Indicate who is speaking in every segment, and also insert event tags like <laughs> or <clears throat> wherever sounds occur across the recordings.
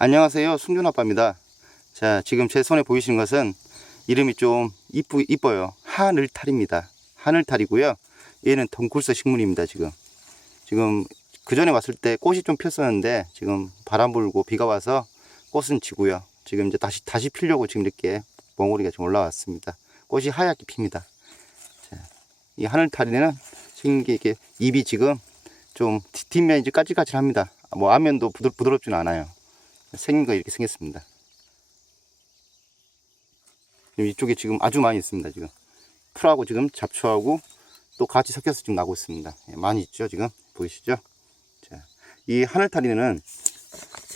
Speaker 1: 안녕하세요. 승준 아빠입니다. 자, 지금 제 손에 보이시는 것은 이름이 좀 이쁘, 이뻐요. 하늘탈입니다. 하늘탈이고요. 얘는 덩굴서 식물입니다, 지금. 지금 그 전에 왔을 때 꽃이 좀 폈었는데 지금 바람 불고 비가 와서 꽃은 지고요. 지금 이제 다시, 다시 피려고 지금 이렇게 멍울이가 좀 올라왔습니다. 꽃이 하얗게 핍니다. 자, 이 하늘탈이는 생긴 게 이렇게 입이 지금 좀 뒷- 뒷면이 좀 까칠까칠합니다. 뭐 앞면도 부드, 부드럽지는 않아요. 생긴 거 이렇게 생겼습니다. 이쪽에 지금 아주 많이 있습니다. 지금 풀하고 지금 잡초하고 또 같이 섞여서 지금 나고 있습니다. 예, 많이 있죠. 지금 보이시죠? 자, 이 하늘타리는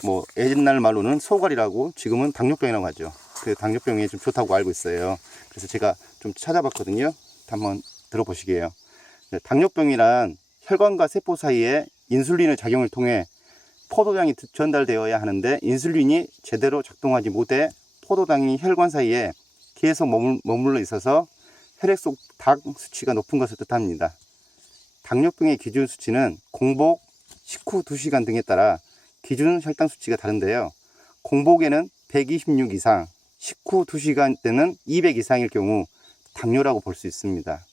Speaker 1: 뭐 옛날 말로는 소갈이라고 지금은 당뇨병이라고 하죠. 그 당뇨병에 좀 좋다고 알고 있어요. 그래서 제가 좀 찾아봤거든요. 한번 들어보시게요. 네, 당뇨병이란 혈관과 세포 사이에 인슐린의 작용을 통해 포도당이 전달되어야 하는데 인슐린이 제대로 작동하지 못해 포도당이 혈관 사이에 계속 머물, 머물러 있어서 혈액 속 당 수치가 높은 것을 뜻합니다. 당뇨병의 기준 수치는 공복, 식후 2시간 등에 따라 기준 혈당 수치가 다른데요. 공복에는 126 이상, 식후 2시간 때는 200 이상일 경우 당뇨라고 볼 수 있습니다.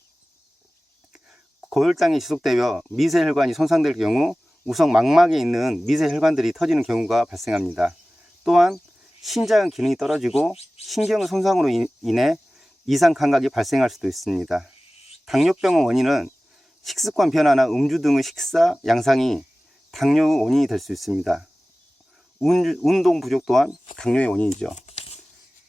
Speaker 1: 고혈당이 지속되어 미세혈관이 손상될 경우 우선 망막에 있는 미세 혈관들이 터지는 경우가 발생합니다. 또한 신장 기능이 떨어지고 신경 손상으로 인- 인해 이상 감각이 발생할 수도 있습니다. 당뇨병의 원인은 식습관 변화나 음주 등의 식사 양상이 당뇨의 원인이 될 수 있습니다. 운- 운동 부족 또한 당뇨의 원인이죠.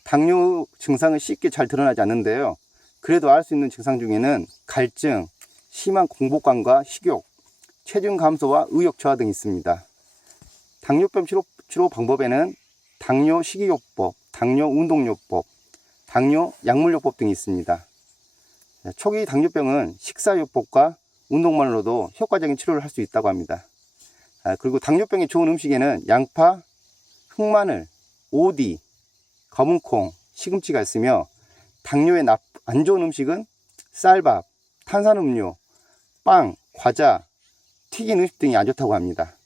Speaker 1: 당뇨 증상은 쉽게 잘 드러나지 않는데요. 그래도 알 수 있는 증상 중에는 갈증, 심한 공복감과 식욕, 체중 감소와 의욕 저하 등이 있습니다. 당뇨병 치료, 치료 방법에는 당뇨 식이요법, 당뇨 운동요법, 당뇨 약물요법 등이 있습니다. 네, 초기 당뇨병은 식사요법과 운동만으로도 효과적인 치료를 할 수 있다고 합니다. 아, 그리고 당뇨병에 좋은 음식에는 양파, 흑마늘, 오디, 검은콩, 시금치가 있으며 당뇨에 나- 안 좋은 음식은 쌀밥, 탄산음료, 빵, 과자, 튀긴 음식 등이 안 좋다고 합니다.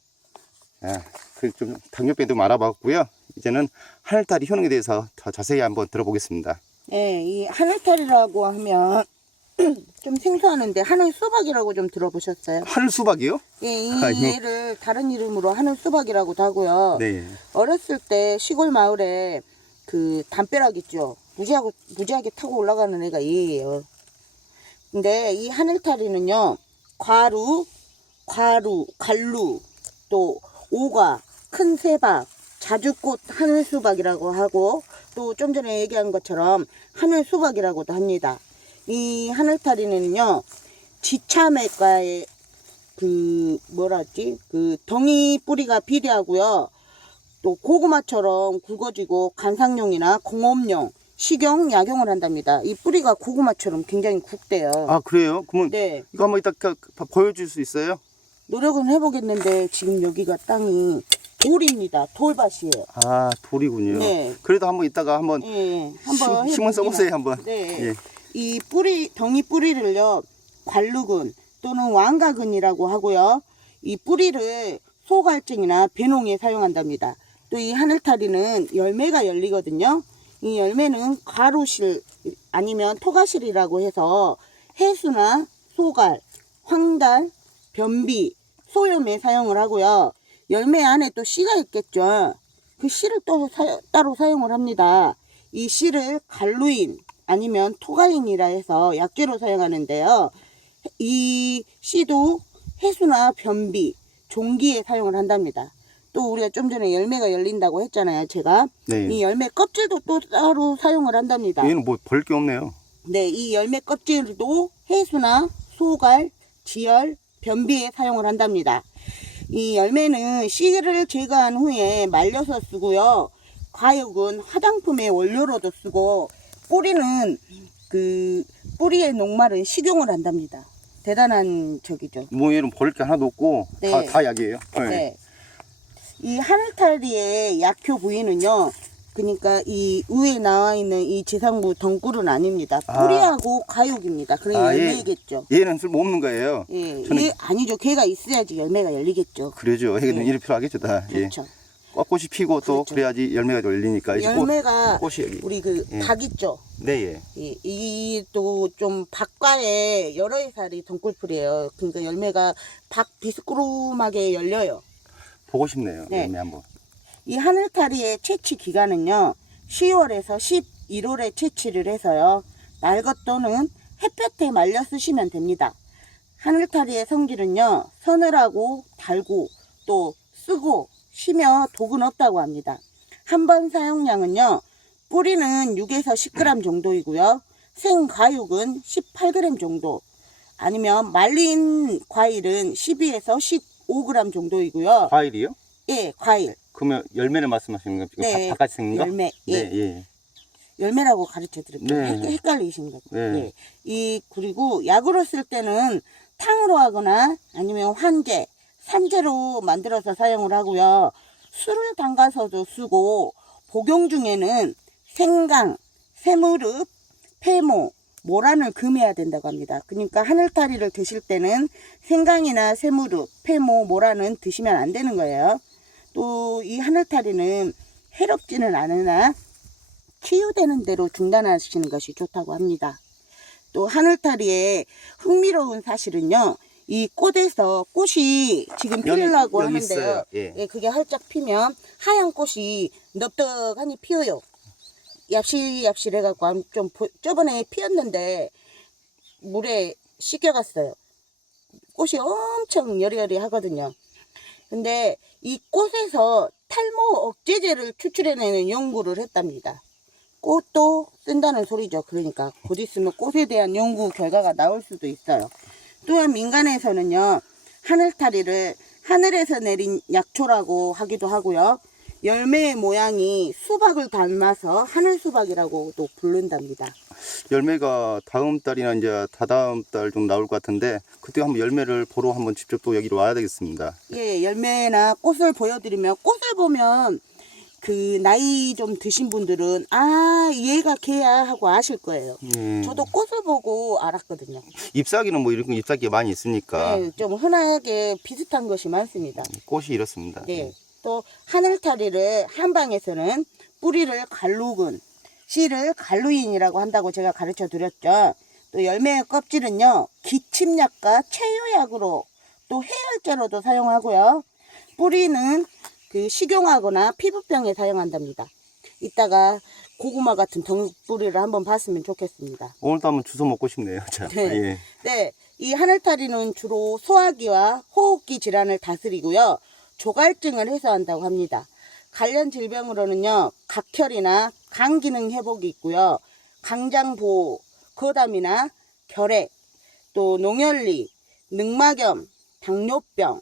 Speaker 1: 예, 그좀 당뇨병도 좀 알아봤고요. 이제는 하늘탈이 효능에 대해서 더 자세히 한번 들어보겠습니다.
Speaker 2: 네, 이 하늘탈이라고 하면 <clears throat> 좀 생소하는데 하늘 수박이라고 좀 들어보셨어요?
Speaker 1: 하늘 수박이요?
Speaker 2: 예, 이 <laughs>
Speaker 1: 아,
Speaker 2: 얘를 다른 이름으로 하늘 수박이라고도 하고요.
Speaker 1: 네.
Speaker 2: 어렸을 때 시골 마을에 그 담벼락 있죠. 무지하고 무지하게 타고 올라가는 애가 얘예요. 근데 이 하늘탈이는요. 과루, 과루, 갈루, 또 오과, 큰 세박, 자주꽃 하늘수박이라고 하고 또 좀 전에 얘기한 것처럼 하늘수박이라고도 합니다. 이 하늘탈이는요. 지참액과의 그 뭐라지 그 덩이 뿌리가 비대하고요. 또 고구마처럼 굵어지고 간상용이나 공업용, 식용, 약용을 한답니다. 이 뿌리가 고구마처럼 굉장히 굵대요.
Speaker 1: 아 그래요? 그러면
Speaker 2: 네,
Speaker 1: 이거 한번 이따 그- 그- 보여줄 수 있어요?
Speaker 2: 노력은 해보겠는데 지금 여기가 땅이 돌입니다. 돌밭이에요.
Speaker 1: 아 돌이군요.
Speaker 2: 네.
Speaker 1: 그래도 한번 이따가 한번
Speaker 2: 예, 한번
Speaker 1: 심- 심은 써보세요 한번.
Speaker 2: 네.
Speaker 1: 예.
Speaker 2: 이 뿌리 덩이 뿌리를요 관루근 또는 왕가근이라고 하고요. 이 뿌리를 소갈증이나 배농에 사용한답니다. 또 이 하늘타리는 열매가 열리거든요. 이 열매는 가루실 아니면 토가실이라고 해서 해수나 소갈, 황달, 변비, 소염에 사용을 하고요. 열매 안에 또 씨가 있겠죠. 그 씨를 또 사- 따로 사용을 합니다. 이 씨를 갈루인 아니면 토가인이라 해서 약재로 사용하는데요. 이 씨도 해수나 변비, 종기에 사용을 한답니다. 또 우리가 좀 전에 열매가 열린다고 했잖아요. 제가
Speaker 1: 네.
Speaker 2: 이 열매 껍질도 또 따로 사용을 한답니다.
Speaker 1: 얘는 뭐볼게 없네요.
Speaker 2: 네, 이 열매 껍질도 해수나 소갈, 지열, 변비에 사용을 한답니다. 이 열매는 씨를 제거한 후에 말려서 쓰고요. 과육은 화장품의 원료로도 쓰고 뿌리는 그 뿌리의 녹말은 식용을 한답니다. 대단한 적이죠.
Speaker 1: 뭐 얘는 볼게 하나도 없고
Speaker 2: 네.
Speaker 1: 다, 다 약이에요.
Speaker 2: 네. 이 하늘탈리의 약효 부위는요. 그러니까 이 위에 나와 있는 이 지상부 덩굴은 아닙니다.
Speaker 1: 아.
Speaker 2: 뿌리하고 과육입니다. 그러니까
Speaker 1: 아, 예.
Speaker 2: 열매겠죠.
Speaker 1: 얘는 쓸모 없는 거예요.
Speaker 2: 예,
Speaker 1: 저는-
Speaker 2: 얘 아니죠. 걔가 있어야지 열매가 열리겠죠.
Speaker 1: 그러죠. 얘는
Speaker 2: 네.
Speaker 1: 일이 필요하겠죠 다. 예.
Speaker 2: 그렇죠.
Speaker 1: 꽃이 피고 또
Speaker 2: 그렇죠.
Speaker 1: 그래야지 열매가 열리니까 이제 꽃,
Speaker 2: 열매가
Speaker 1: 꽃이 여기.
Speaker 2: 우리 그
Speaker 1: 예.
Speaker 2: 닭 있죠.
Speaker 1: 네, 예.
Speaker 2: 이 또 좀 박과에 여러 살이 덩굴풀이에요. 그러니까 열매가 박 비스꾸름하게 열려요.
Speaker 1: 보고 싶네요.
Speaker 2: 네.
Speaker 1: 열매 한번.
Speaker 2: 이 하늘타리의 채취 기간은요, 10월에서 11월에 채취를 해서요, 날것 또는 햇볕에 말려 쓰시면 됩니다. 하늘타리의 성질은요, 서늘하고 달고 또 쓰고 쉬며 독은 없다고 합니다. 한 번 사용량은요, 뿌리는 6에서 10g 정도이고요, 생과육은 18g 정도, 아니면 말린 과일은 12에서 15g 정도이고요.
Speaker 1: 과일이요?
Speaker 2: 예, 과일.
Speaker 1: 그러면 열매를 말씀하시는 거 지금
Speaker 2: 네,
Speaker 1: 바, 바깥에 생긴 거?
Speaker 2: 열매, 예.
Speaker 1: 네, 예.
Speaker 2: 열매라고 가르쳐 드릴게요.
Speaker 1: 네.
Speaker 2: 헷- 헷갈리신 거죠.
Speaker 1: 네.
Speaker 2: 예. 이 그리고 약으로 쓸 때는 탕으로 하거나 아니면 환제, 산제로 만들어서 사용을 하고요. 술을 담가서도 쓰고 복용 중에는 생강, 새무릎, 폐모, 모란을 금해야 된다고 합니다. 그러니까 하늘타리를 드실 때는 생강이나 새무릎, 폐모, 모란은 드시면 안 되는 거예요. 또 이 하늘타리는 해롭지는 않으나 치유되는 대로 중단하시는 것이 좋다고 합니다. 또 하늘타리의 흥미로운 사실은요. 이 꽃에서 꽃이 지금
Speaker 1: 여기
Speaker 2: 하는데요.
Speaker 1: 예.
Speaker 2: 예, 그게 활짝 피면 하얀 꽃이 넙떡하니 피어요. 얍실얍실 해갖고 좀 보- 저번에 피었는데 물에 씻겨갔어요. 꽃이 엄청 여리여리 하거든요. 근데 이 꽃에서 탈모 억제제를 추출해내는 연구를 했답니다. 꽃도 쓴다는 소리죠. 그러니까 곧 있으면 꽃에 대한 연구 결과가 나올 수도 있어요. 또한 민간에서는요, 하늘타리를 하늘에서 내린 약초라고 하기도 하고요. 열매의 모양이 수박을 닮아서 하늘 수박이라고도 부른답니다.
Speaker 1: 열매가 다음 달이나 이제 다다음 달 정도 나올 것 같은데 그때 한번 열매를 보러 한번 직접 또 여기로 와야 되겠습니다.
Speaker 2: 예, 열매나 꽃을 보여드리면 꽃을 보면 그 나이 좀 드신 분들은 아 얘가 걔야 하고 아실 거예요.
Speaker 1: 예.
Speaker 2: 저도 꽃을 보고 알았거든요.
Speaker 1: 잎사귀는 뭐 이런 잎사귀가 많이 있으니까
Speaker 2: 네, 좀 흔하게 비슷한 것이 많습니다.
Speaker 1: 꽃이 이렇습니다.
Speaker 2: 네. 또 하늘타리를 한방에서는 뿌리를 갈루근, 씨를 갈루인이라고 한다고 제가 가르쳐 드렸죠. 또 열매의 껍질은요, 기침약과 체유약으로 또 해열제로도 사용하고요. 뿌리는 그 식용하거나 피부병에 사용한답니다. 이따가 고구마 같은 덩뿌리를 한번 봤으면 좋겠습니다.
Speaker 1: 오늘도 한번 주워 먹고 싶네요. 자,
Speaker 2: 네.
Speaker 1: 예.
Speaker 2: 네, 이 하늘타리는 주로 소화기와 호흡기 질환을 다스리고요. 조갈증을 해소한다고 합니다. 관련 질병으로는요, 각혈이나 간 기능 회복이 있고요. 강장 보호, 거담이나 결핵, 또 농열리, 늑막염, 당뇨병,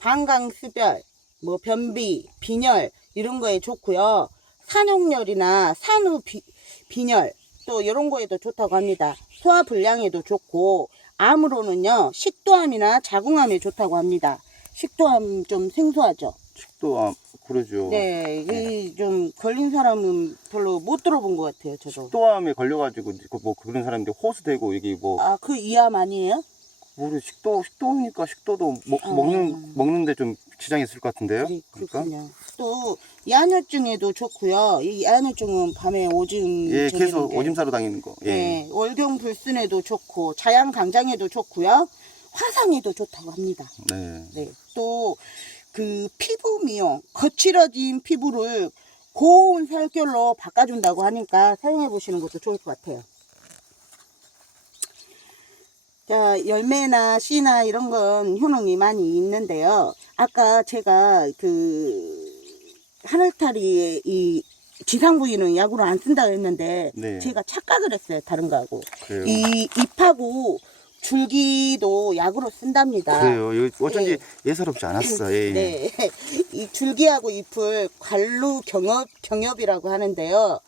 Speaker 2: 방광수별, 뭐 변비, 빈혈 이런 거에 좋고요. 산용열이나 산후 비, 빈혈 또 이런 거에도 좋다고 합니다. 소화 불량에도 좋고 암으로는요 식도암이나 자궁암에 좋다고 합니다. 식도암 좀 생소하죠?
Speaker 1: 식도 아, 그러죠.
Speaker 2: 네, 이좀 걸린 사람은 별로 못 들어본 것 같아요, 저도.
Speaker 1: 식도암에 걸려가지고 그뭐 그런 사람들 호수되고 이게 뭐
Speaker 2: 아, 그 이암 아니에요?
Speaker 1: 모르 식도 식도니까 식도도 먹,
Speaker 2: 아.
Speaker 1: 먹는 먹는데 좀 지장이 있을 것 같은데요.
Speaker 2: 네,
Speaker 1: 그러니까
Speaker 2: 그렇군요. 또 야뇨증에도 좋고요. 이 야뇨증은 밤에 오줌
Speaker 1: 예, 계속
Speaker 2: 게
Speaker 1: 오줌 싸러 다니는 거. 예.
Speaker 2: 네, 월경 불순에도 좋고 자양 강장에도 좋고요. 화상에도 좋다고 합니다.
Speaker 1: 네.
Speaker 2: 네. 또 그 피부 미용, 거칠어진 피부를 고운 살결로 바꿔준다고 하니까 사용해 보시는 것도 좋을 것 같아요. 자, 열매나 씨나 이런 건 효능이 많이 있는데요. 아까 제가 그 하늘타리의 이 지상 부위는 약으로 안 쓴다고 했는데
Speaker 1: 네.
Speaker 2: 제가 착각을 했어요. 다른 거하고.
Speaker 1: 그래요.
Speaker 2: 이 잎하고 줄기도 약으로 쓴답니다.
Speaker 1: 그래요. 여기 어쩐지
Speaker 2: 네.
Speaker 1: 예사롭지 않았어. 예.
Speaker 2: 네. 이 줄기하고 잎을 관루 경엽, 경엽이라고 하는데요.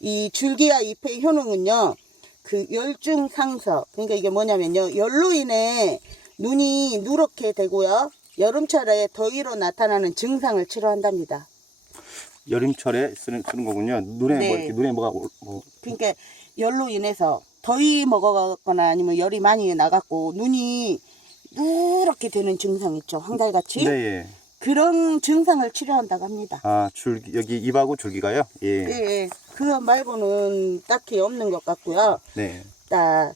Speaker 2: 이 줄기와 잎의 효능은요, 그 열중 상서. 그러니까 이게 뭐냐면요. 열로 인해 눈이 누렇게 되고요. 여름철에 더위로 나타나는 증상을 치료한답니다.
Speaker 1: 여름철에 쓰는 쓰는 거군요. 눈에
Speaker 2: 네.
Speaker 1: 뭐 이렇게 눈에 뭐가 올- 뭐
Speaker 2: 그러니까 열로 인해서 더위 먹어거나 아니면 열이 많이 나갖고 눈이 누렇게 되는 증상 있죠. 한달같이.
Speaker 1: 네, 예.
Speaker 2: 그런 증상을 치료한다고 합니다.
Speaker 1: 아, 줄 여기 입하고 줄기가요? 예.
Speaker 2: 예, 예. 그거 말고는 딱히 없는 것 같고요.
Speaker 1: 네.
Speaker 2: 딱,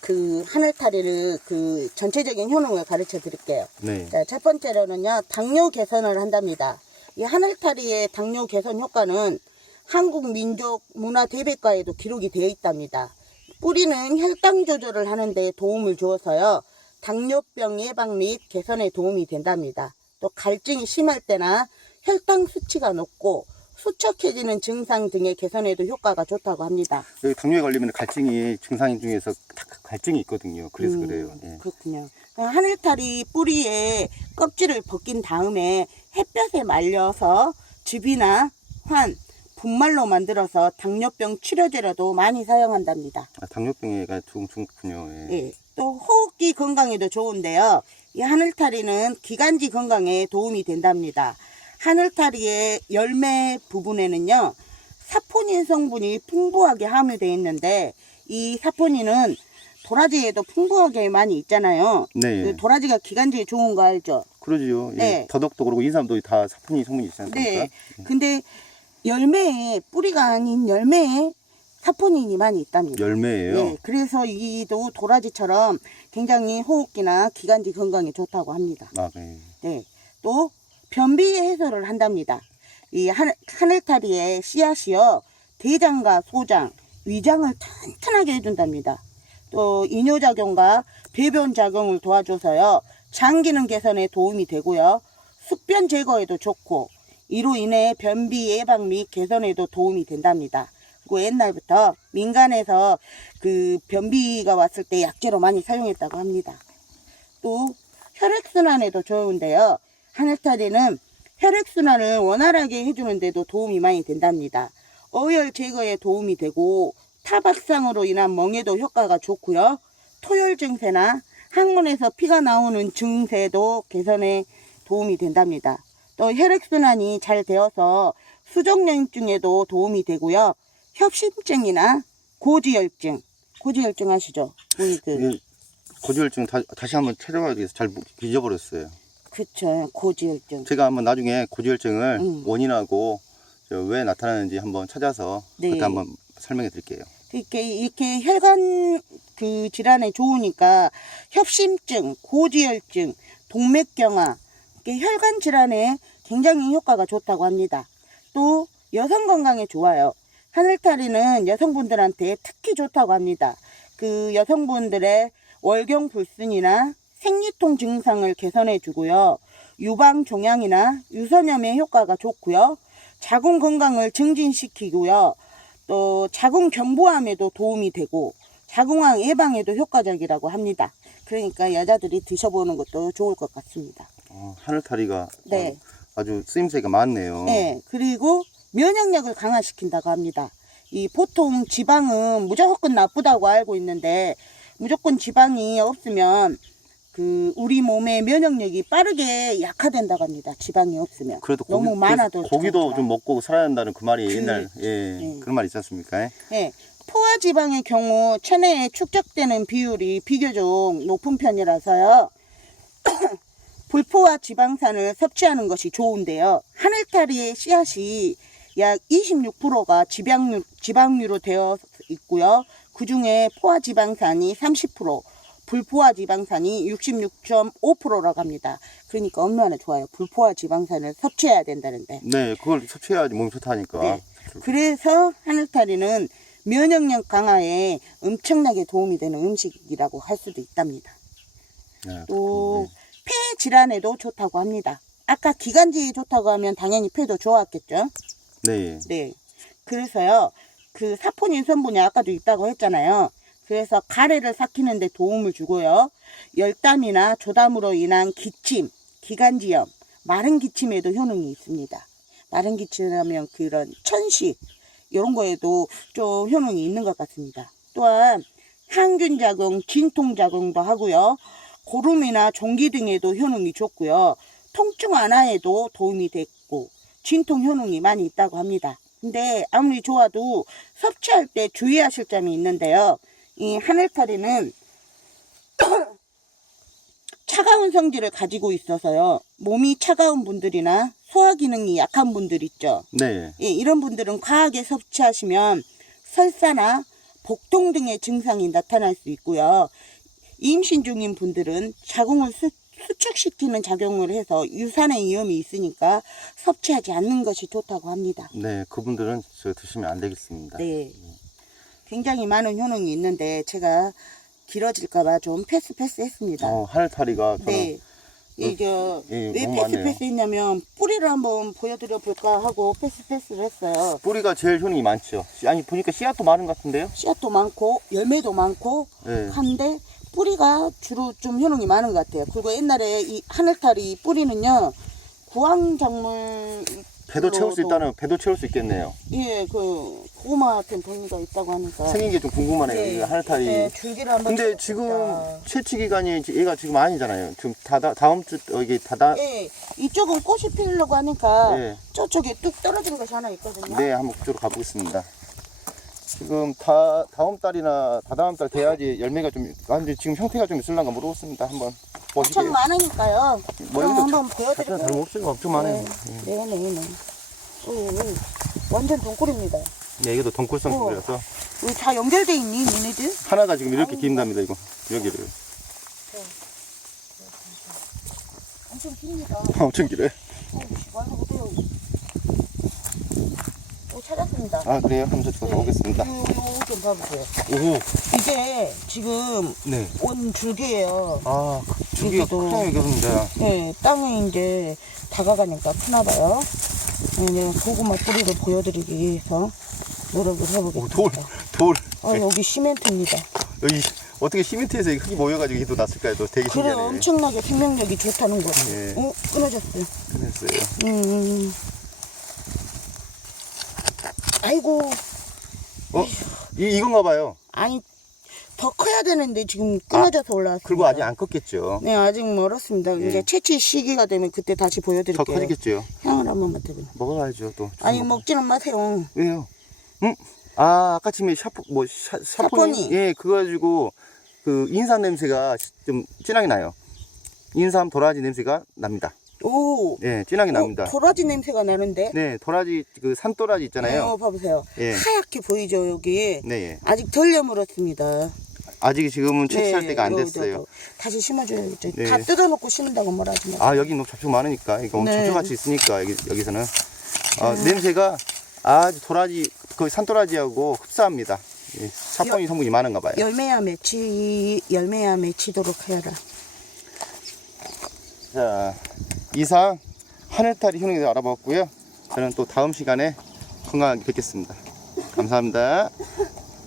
Speaker 2: 그, 하늘타리를 그 전체적인 효능을 가르쳐 드릴게요.
Speaker 1: 네.
Speaker 2: 자, 첫 번째로는요, 당뇨 개선을 한답니다. 이 하늘타리의 당뇨 개선 효과는 한국 민족 문화 대백과에도 기록이 되어 있답니다. 뿌리는 혈당 조절을 하는데 도움을 주어서요, 당뇨병 예방 및 개선에 도움이 된답니다. 또 갈증이 심할 때나 혈당 수치가 높고 수척해지는 증상 등의 개선에도 효과가 좋다고 합니다.
Speaker 1: 여기 당뇨에 걸리면 갈증이 증상 중에서 다 갈증이 있거든요. 그래서
Speaker 2: 음,
Speaker 1: 그래요. 예.
Speaker 2: 그렇군요. 하늘타리 뿌리에 껍질을 벗긴 다음에 햇볕에 말려서 즙이나 환, 분말로 만들어서 당뇨병 치료제로도 많이 사용한답니다.
Speaker 1: 아, 당뇨병에가 중 중군요. 예.
Speaker 2: 예. 또 호흡기 건강에도 좋은데요. 이 하늘타리는 기관지 건강에 도움이 된답니다. 하늘타리의 열매 부분에는요, 사포닌 성분이 풍부하게 함유되어 있는데, 이 사포닌은 도라지에도 풍부하게 많이 있잖아요.
Speaker 1: 네.
Speaker 2: 그 도라지가 기관지에 좋은 거 알죠?
Speaker 1: 그러지요. 예.
Speaker 2: 네.
Speaker 1: 더덕도 그렇고 인삼도 다 사포닌 성분이 있지 않습니까?
Speaker 2: 네. 근데 열매에, 뿌리가 아닌 열매에 사포닌이 많이 있답니다.
Speaker 1: 열매예요.
Speaker 2: 네, 그래서 이도 도라지처럼 굉장히 호흡기나 기관지 건강에 좋다고 합니다.
Speaker 1: 아, 네.
Speaker 2: 네, 또 변비 해소를 한답니다. 이 하늘, 하늘타리의 씨앗이요 대장과 소장, 위장을 튼튼하게 해준답니다. 또 이뇨작용과 배변작용을 도와줘서요 장 기능 개선에 도움이 되고요 숙변 제거에도 좋고 이로 인해 변비 예방 및 개선에도 도움이 된답니다. 그리고 옛날부터 민간에서 그 변비가 왔을 때 약재로 많이 사용했다고 합니다. 또 혈액순환에도 좋은데요. 하늘타리는 혈액순환을 원활하게 해주는데도 도움이 많이 된답니다. 어혈 제거에 도움이 되고 타박상으로 인한 멍에도 효과가 좋고요. 토열 증세나 항문에서 피가 나오는 증세도 개선에 도움이 된답니다. 또 혈액순환이 잘 되어서 수족냉증에도 도움이 되고요. 협심증이나 고지혈증, 고지혈증 아시죠? 우리 그
Speaker 1: 고지혈증 다, 다시 한번 찾아봐야 되겠어. 잘 잊어버렸어요.
Speaker 2: 그쵸 고지혈증.
Speaker 1: 제가 한번 나중에 고지혈증을
Speaker 2: 음.
Speaker 1: 원인하고 저왜 나타나는지 한번 찾아서
Speaker 2: 네.
Speaker 1: 그때 한번 설명해 드릴게요.
Speaker 2: 이렇게 이렇게 혈관 그 질환에 좋으니까 협심증, 고지혈증, 동맥경화, 혈관 질환에 굉장히 효과가 좋다고 합니다. 또 여성 건강에 좋아요. 하늘타리는 여성분들한테 특히 좋다고 합니다. 그 여성분들의 월경 불순이나 생리통 증상을 개선해 주고요. 유방 종양이나 유선염에 효과가 좋고요. 자궁 건강을 증진시키고요. 또 자궁 경부암에도 도움이 되고 자궁암 예방에도 효과적이라고 합니다. 그러니까 여자들이 드셔보는 것도 좋을 것 같습니다.
Speaker 1: 어, 하늘타리가
Speaker 2: 네.
Speaker 1: 어, 아주 쓰임새가 많네요.
Speaker 2: 네, 그리고 면역력을 강화시킨다고 합니다. 이 보통 지방은 무조건 나쁘다고 알고 있는데 무조건 지방이 없으면 그 우리 몸의 면역력이 빠르게 약화된다고 합니다. 지방이 없으면.
Speaker 1: 그래도
Speaker 2: 너무
Speaker 1: 고기,
Speaker 2: 많아도
Speaker 1: 고기도
Speaker 2: 좋으니까.
Speaker 1: 좀 먹고 살아야 한다는 그 말이
Speaker 2: 그-
Speaker 1: 옛날 예
Speaker 2: 네.
Speaker 1: 그런 말 있지 않습니까?
Speaker 2: 네, 포화 지방의 경우 체내에 축적되는 비율이 비교적 높은 편이라서요. 불포화 지방산을 섭취하는 것이 좋은데요. 하늘타리의 씨앗이 약 26%가 지방류, 지방류로 되어 있고요. 그 중에 포화 지방산이 30%, 불포화 지방산이 66.5%라고 합니다. 그러니까 얼마나 좋아요. 불포화 지방산을 섭취해야 된다는데.
Speaker 1: 네, 그걸 섭취해야지 몸이 좋다니까.
Speaker 2: 네. 그래서 하늘타리는 면역력 강화에 엄청나게 도움이 되는 음식이라고 할 수도 있답니다.
Speaker 1: 네,
Speaker 2: 또 폐 질환에도 좋다고 합니다. 아까 기관지에 좋다고 하면 당연히 폐도 좋았겠죠.
Speaker 1: 네.
Speaker 2: 네. 그래서요, 그 사포닌 성분이 아까도 있다고 했잖아요. 그래서 가래를 삭히는데 도움을 주고요. 열담이나 조담으로 인한 기침, 기관지염, 마른 기침에도 효능이 있습니다. 마른 기침하면 그런 천식, 이런 거에도 좀 효능이 있는 것 같습니다. 또한 항균 작용, 진통 작용도 하고요. 고름이나 종기 등에도 효능이 좋고요. 통증 완화에도 도움이 됐고 진통 효능이 많이 있다고 합니다. 근데 아무리 좋아도 섭취할 때 주의하실 점이 있는데요. 이 하늘타리는 <coughs> 차가운 성질을 가지고 있어서요. 몸이 차가운 분들이나 소화 기능이 약한 분들 있죠.
Speaker 1: 네.
Speaker 2: 예, 이런 분들은 과하게 섭취하시면 설사나 복통 등의 증상이 나타날 수 있고요. 임신 중인 분들은 자궁을 수, 수축시키는 작용을 해서 유산의 위험이 있으니까 섭취하지 않는 것이 좋다고 합니다.
Speaker 1: 네, 그분들은 저 드시면 안 되겠습니다.
Speaker 2: 네. 굉장히 많은 효능이 있는데 제가 길어질까봐 좀 패스 패스 했습니다.
Speaker 1: 어, 하늘타리가
Speaker 2: 네. 이게
Speaker 1: 예,
Speaker 2: 왜 패스
Speaker 1: 많네요.
Speaker 2: 패스 했냐면 뿌리를 한번 보여드려 볼까 하고 패스 패스를 했어요.
Speaker 1: 뿌리가 제일 효능이 많죠. 씨- 아니 보니까 씨앗도 많은 것 같은데요?
Speaker 2: 씨앗도 많고 열매도 많고
Speaker 1: 네.
Speaker 2: 한데 뿌리가 주로 좀 효능이 많은 것 같아요. 그리고 옛날에 이 하늘타리 뿌리는요 구황 작물
Speaker 1: 배도 채울 수 있다는 배도 채울 수 있겠네요.
Speaker 2: 예 그 고구마 같은 동리가 있다고 하니까
Speaker 1: 생긴 게 좀 궁금하네요. 이 하늘타리.
Speaker 2: 네, 줄기를 한번
Speaker 1: 근데. 지금 채취 기간이 지- 얘가 지금 아니잖아요. 지금 다다 다 음 주 어, 이게 다다
Speaker 2: 예 이쪽은 꽃이 피우려고 하니까
Speaker 1: 예.
Speaker 2: 저쪽에 뚝 떨어진 것이 하나 있거든요.
Speaker 1: 네, 한번 그쪽으로 가보겠습니다. 지금 다 다음 달이나 다다음 달 돼야지 열매가 좀 아, 근데 지금 형태가 좀 있을란가 모르겠습니다. 한번 보시게.
Speaker 2: 엄청 많으니까요.
Speaker 1: 뭐
Speaker 2: 그럼 한번 보여드릴게요.
Speaker 1: 다름없어요. 엄청 많아요.
Speaker 2: 네, 네, 네. 네. 오, 오, 완전 동굴입니다.
Speaker 1: 네, 이것도 동굴성
Speaker 2: 어.
Speaker 1: 소리라서
Speaker 2: 여기 다 연결돼 있니, 니네들?
Speaker 1: 하나가 지금 이렇게 긴답니다. 이거 여기를
Speaker 2: 엄청 깁니다.
Speaker 1: 엄청 길어요.
Speaker 2: 오, 완전 어때요? 오, 찾았습니다.
Speaker 1: 아 그래요? 한번 저쪽 가서 오겠습니다.
Speaker 2: 요, 요, 좀 봐보세요.
Speaker 1: 오,
Speaker 2: 이게 지금
Speaker 1: 네.
Speaker 2: 온 줄기예요.
Speaker 1: 아,
Speaker 2: 여기도.
Speaker 1: 크다 여기입니다.
Speaker 2: 네, 땅에 이제 다가가니까 크나봐요. 네, 고구마 뿌리를 보여드리기 위해서 노력을
Speaker 1: 오,
Speaker 2: 해보겠습니다.
Speaker 1: 돌, 돌.
Speaker 2: 아, 여기 시멘트입니다.
Speaker 1: 여기 어떻게 시멘트에서 이 흙이 모여가지고 이게 또 났을까요? 또 되게
Speaker 2: 그래,
Speaker 1: 신기하네.
Speaker 2: 엄청나게 생명력이 좋다는 거.
Speaker 1: 예.
Speaker 2: 어, 끊어졌어요.
Speaker 1: 그랬어요.
Speaker 2: 음. 아이고,
Speaker 1: 어, 이 이건가 봐요.
Speaker 2: 아니, 더 커야 되는데 지금 끊어져서 올라왔습니다.
Speaker 1: 그리고 아직 안 컸겠죠.
Speaker 2: 네, 아직 멀었습니다.
Speaker 1: 예.
Speaker 2: 이제 채취 시기가 되면 그때 다시
Speaker 1: 더
Speaker 2: 보여드릴게요.
Speaker 1: 커지겠죠.
Speaker 2: 향을 한번 맡아보세요.
Speaker 1: 먹어야죠 또.
Speaker 2: 아니,
Speaker 1: 먹-
Speaker 2: 먹지는 마세요.
Speaker 1: 왜요? 응? 아 아까 침에 샤포 뭐 샤, 샤포니
Speaker 2: 샤포니.
Speaker 1: 예 그거 가지고 그 인삼 냄새가 좀 진하게 나요. 인삼 도라지 냄새가 납니다.
Speaker 2: 오,
Speaker 1: 예, 진하게 납니다.
Speaker 2: 어, 도라지 냄새가 나는데?
Speaker 1: 네, 도라지 그 산도라지 있잖아요.
Speaker 2: 어, 봐보세요.
Speaker 1: 예.
Speaker 2: 하얗게 보이죠, 여기.
Speaker 1: 네, 예.
Speaker 2: 아직 덜 여물었습니다.
Speaker 1: 아직 지금은 채취할
Speaker 2: 네,
Speaker 1: 때가 안
Speaker 2: 요,
Speaker 1: 됐어요.
Speaker 2: 요, 요. 다시 심어줘야겠죠.
Speaker 1: 네.
Speaker 2: 다 뜯어놓고 심는다고 뭐라지 마.
Speaker 1: 아 여기 너무 잡초 많으니까 이거 엄청
Speaker 2: 네.
Speaker 1: 저같이 있으니까 여기 여기서는 아, 냄새가 아주 도라지 거의 산도라지하고 흡사합니다. 예, 샤포니 성분이 많은가 봐요.
Speaker 2: 열매야 맺히, 열매야 맺히도록 해라.
Speaker 1: 자 이상 하늘타리 효능에 대해 알아봤고요. 저는 또 다음 시간에 건강하게 뵙겠습니다. 감사합니다.